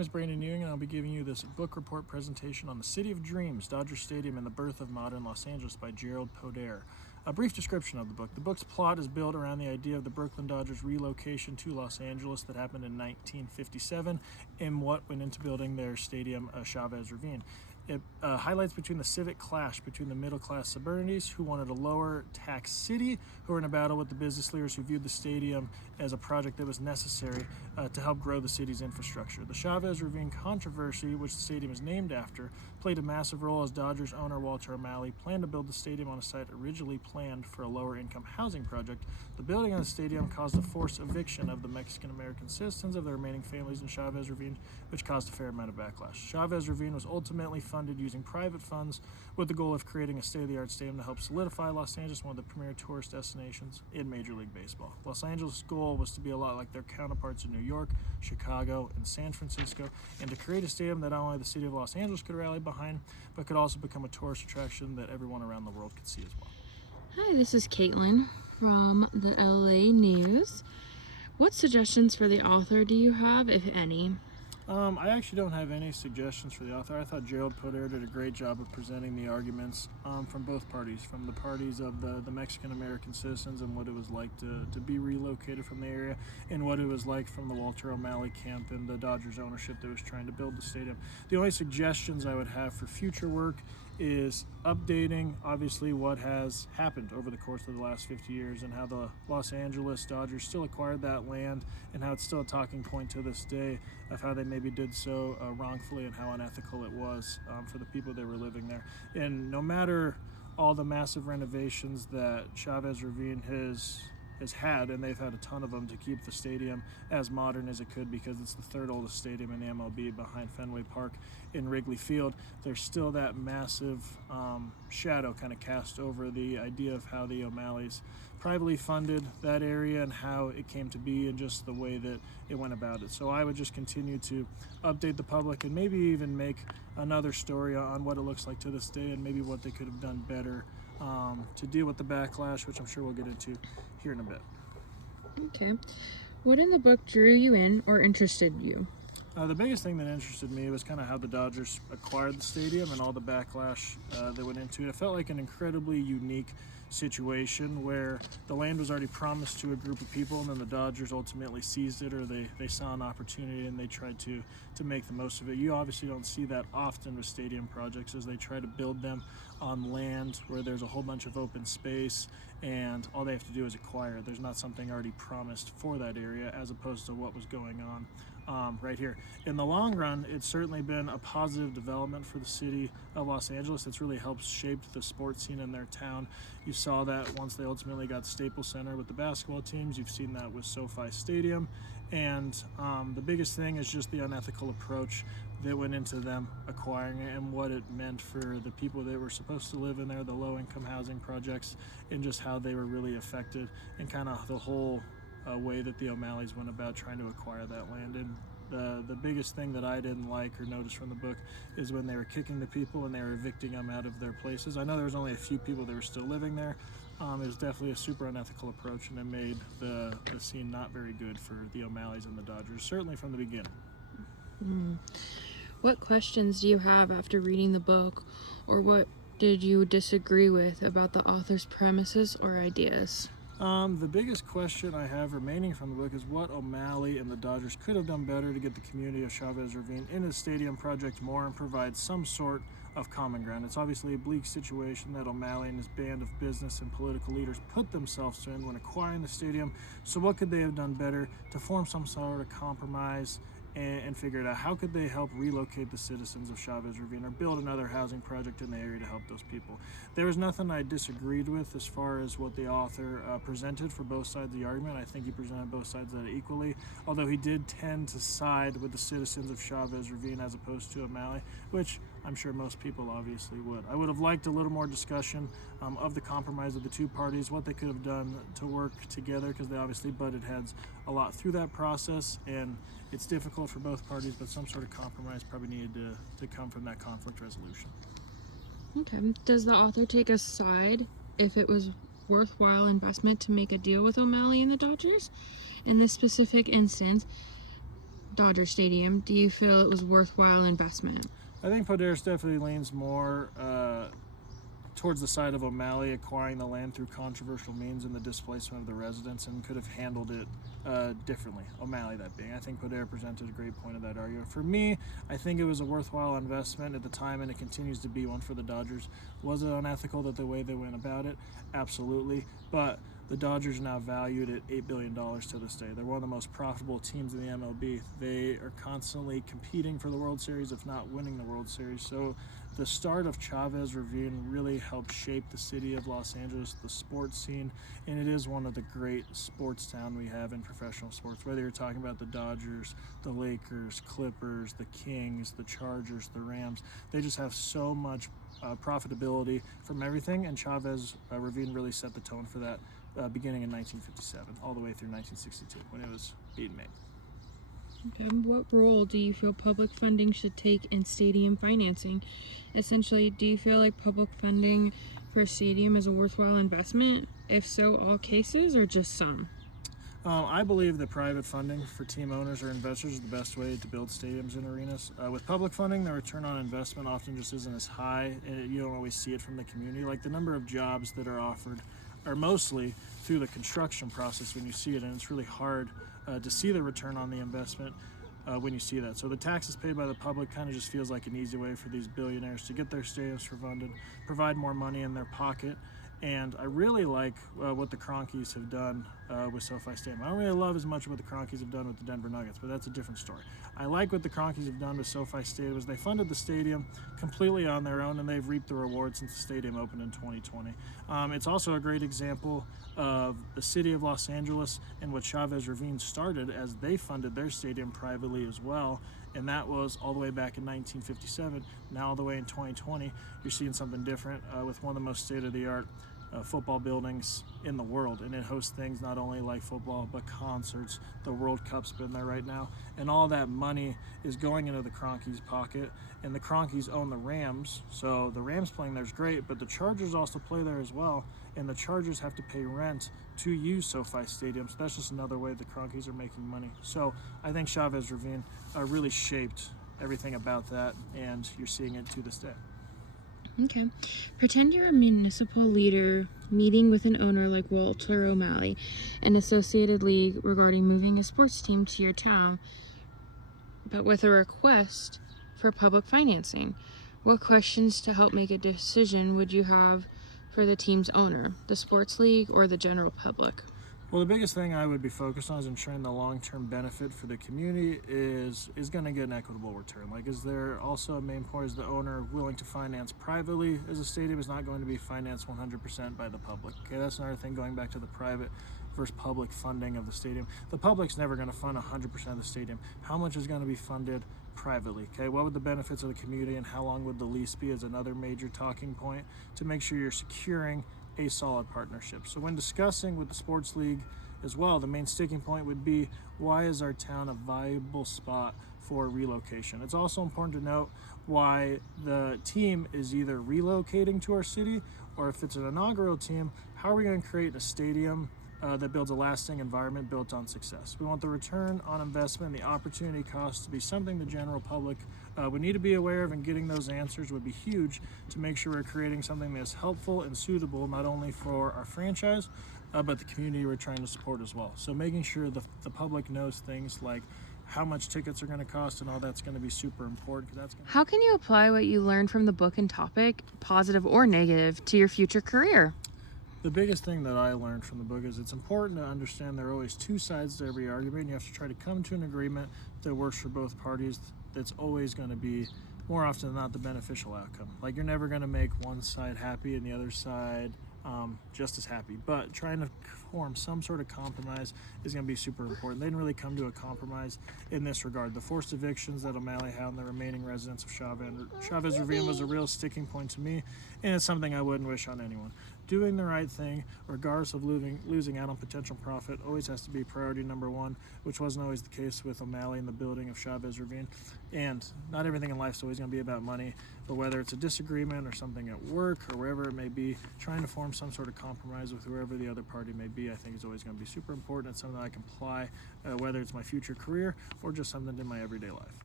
name is Brandon Ewing, and I'll be giving you this book report presentation on The City of Dreams, Dodger Stadium and the Birth of Modern Los Angeles by Gerald Poder. A brief description of the book. The book's plot is built around the idea of the Brooklyn Dodgers relocation to Los Angeles that happened in 1957 and what went into building their stadium, Chavez Ravine. It highlights between the civic clash between the middle-class suburbanites who wanted a lower tax city, who were in a battle with the business leaders who viewed the stadium as a project that was necessary to help grow the city's infrastructure. The Chavez Ravine controversy, which the stadium is named after, played a massive role as Dodgers owner Walter O'Malley planned to build the stadium on a site originally planned for a lower-income housing project. The building of the stadium caused a forced eviction of the Mexican-American citizens of the remaining families in Chavez Ravine, which caused a fair amount of backlash. Chavez Ravine was ultimately funded using private funds with the goal of creating a state-of-the-art stadium to help solidify Los Angeles, one of the premier tourist destinations in Major League Baseball. Los Angeles' goal was to be a lot like their counterparts in New York, Chicago, and San Francisco, and to create a stadium that not only the city of Los Angeles could rally behind, but could also become a tourist attraction that everyone around the world could see as well. Hi, this is Caitlin from the LA News. What suggestions for the author do you have, if any? I actually don't have any suggestions for the author. I thought Gerald Poder did a great job of presenting the arguments from both parties, from the parties of the Mexican-American citizens and what it was like to be relocated from the area, and what it was like from the Walter O'Malley camp and the Dodgers ownership that was trying to build the stadium. The only suggestions I would have for future work is updating, obviously, what has happened over the course of the last 50 years and how the Los Angeles Dodgers still acquired that land and how it's still a talking point to this day of how they maybe did so wrongfully and how unethical it was for the people that were living there. And no matter all the massive renovations that Chavez Ravine has had, and they've had a ton of them to keep the stadium as modern as it could because it's the third oldest stadium in the MLB behind Fenway Park in Wrigley Field, there's still that massive shadow kind of cast over the idea of how the O'Malleys privately funded that area and how it came to be and just the way that it went about it. So I would just continue to update the public and maybe even make another story on what it looks like to this day and maybe what they could have done better to deal with the backlash, which I'm sure we'll get into here in a bit. Okay. What in the book drew you in or interested you? The biggest thing that interested me was kind of how the Dodgers acquired the stadium and all the backlash that went into it. It felt like an incredibly unique situation where the land was already promised to a group of people and then the Dodgers ultimately seized it, or they saw an opportunity and they tried to make the most of it. You obviously don't see that often with stadium projects as they try to build them on land where there's a whole bunch of open space and all they have to do is acquire it. There's not something already promised for that area as opposed to what was going on right here. In the long run, it's certainly been a positive development for the city of Los Angeles. It's really helped shape the sports scene in their town. You saw that once they ultimately got Staples Center with the basketball teams. You've seen that with SoFi Stadium. And the biggest thing is just the unethical approach that went into them acquiring it and what it meant for the people that were supposed to live in there, the low-income housing projects, and just how they were really affected and kind of the whole way that the O'Malleys went about trying to acquire that land. And the biggest thing that I didn't like or notice from the book is when they were kicking the people and they were evicting them out of their places. I know there was only a few people that were still living there. It was definitely a super unethical approach, and it made the scene not very good for the O'Malleys and the Dodgers, certainly from the beginning. What questions do you have after reading the book, or what did you disagree with about the author's premises or ideas? The biggest question I have remaining from the book is what O'Malley and the Dodgers could have done better to get the community of Chavez Ravine in the stadium project more and provide some sort of common ground. It's obviously a bleak situation that O'Malley and his band of business and political leaders put themselves in when acquiring the stadium. So what could they have done better to form some sort of compromise and figure it out? How could they help relocate the citizens of Chavez Ravine or build another housing project in the area to help those people? There was nothing I disagreed with as far as what the author presented for both sides of the argument. I think he presented both sides of it equally, although he did tend to side with the citizens of Chavez Ravine as opposed to O'Malley, which I'm sure most people obviously would. I would have liked a little more discussion of the compromise of the two parties, what they could have done to work together, because they obviously butted heads a lot through that process, and it's difficult for both parties, but some sort of compromise probably needed to come from that conflict resolution. Okay. Does the author take a side if it was worthwhile investment to make a deal with O'Malley and the Dodgers? In this specific instance, Dodger Stadium, do you feel it was worthwhile investment? I think Podaris definitely leans more towards the side of O'Malley acquiring the land through controversial means and the displacement of the residents, and could have handled it differently. O'Malley, that being. I think Podair presented a great point of that argument. For me, I think it was a worthwhile investment at the time, and it continues to be one for the Dodgers. Was it unethical that the way they went about it? Absolutely. But the Dodgers are now valued at $8 billion to this day. They're one of the most profitable teams in the MLB. They are constantly competing for the World Series, if not winning the World Series. So the start of Chavez Ravine really helped shape the city of Los Angeles, the sports scene, and it is one of the great sports towns we have in professional sports. Whether you're talking about the Dodgers, the Lakers, Clippers, the Kings, the Chargers, the Rams, they just have so much profitability from everything, and Chavez Ravine really set the tone for that. Beginning in 1957, all the way through 1962, when it was being made. Okay. What role do you feel public funding should take in stadium financing? Essentially, do you feel like public funding for a stadium is a worthwhile investment? If so, all cases or just some? I believe that private funding for team owners or investors is the best way to build stadiums and arenas. With public funding, the return on investment often just isn't as high. You don't always see it from the community. Like the number of jobs that are offered are mostly through the construction process when you see it, and it's really hard to see the return on the investment when you see that. So the taxes paid by the public kind of just feels like an easy way for these billionaires to get their stadiums funded, provide more money in their pocket. And I really like what the Kroenkes have done with SoFi Stadium. I don't really love as much what the Kroenkes have done with the Denver Nuggets, but that's a different story. I like what the Kroenkes have done with SoFi Stadium is they funded the stadium completely on their own, and they've reaped the rewards since the stadium opened in 2020. It's also a great example of the city of Los Angeles and what Chavez Ravine started as they funded their stadium privately as well. And that was all the way back in 1957. Now all the way in 2020, you're seeing something different with one of the most state-of-the-art football buildings in the world, and it hosts things not only like football but concerts. The World Cup's been there right now, and all that money is going into the Kroenkes' pocket, and the Kroenkes own the Rams, so the Rams playing there is great, but the Chargers also play there as well, and the Chargers have to pay rent to use SoFi Stadium, so that's just another way the Kroenkes are making money. So I think Chavez Ravine really shaped everything about that, and you're seeing it to this day. Okay. Pretend you're a municipal leader meeting with an owner like Walter O'Malley, an associated league regarding moving a sports team to your town, but with a request for public financing. What questions to help make a decision would you have for the team's owner, the sports league, or the general public? Well, the biggest thing I would be focused on is ensuring the long-term benefit for the community is going to get an equitable return. Like, is there also a main point, is the owner willing to finance privately as a stadium is not going to be financed 100% by the public? Okay, that's another thing going back to the private versus public funding of the stadium. The public's never going to fund 100% of the stadium. How much is going to be funded privately? Okay, what would the benefits of the community and how long would the lease be is another major talking point to make sure you're securing a solid partnership. So when discussing with the sports league as well, the main sticking point would be, why is our town a viable spot for relocation? It's also important to note why the team is either relocating to our city, or if it's an inaugural team, how are we going to create a stadium that builds a lasting environment built on success? We want the return on investment, the opportunity cost to be something the general public would need to be aware of, and getting those answers would be huge to make sure we're creating something that's helpful and suitable not only for our franchise, but the community we're trying to support as well. So making sure the public knows things like how much tickets are going to cost and all that's going to be super important. How can you apply what you learned from the book and topic, positive or negative, to your future career? The biggest thing that I learned from the book is it's important to understand there are always two sides to every argument. You have to try to come to an agreement that works for both parties. That's always going to be, more often than not, the beneficial outcome. Like, you're never going to make one side happy and the other side just as happy, but trying to form some sort of compromise is going to be super important. They didn't really come to a compromise in this regard. The forced evictions that O'Malley had on the remaining residents of Chavez Ravine was a real sticking point to me, and it's something I wouldn't wish on anyone. doing the right thing, regardless of losing out on potential profit, always has to be priority number one, which wasn't always the case with O'Malley and the building of Chavez Ravine. And not everything in life is always going to be about money, but whether it's a disagreement or something at work or wherever it may be, trying to form some sort of compromise with whoever the other party may be, I think is always going to be super important. It's something that I can apply, whether it's my future career or just something in my everyday life.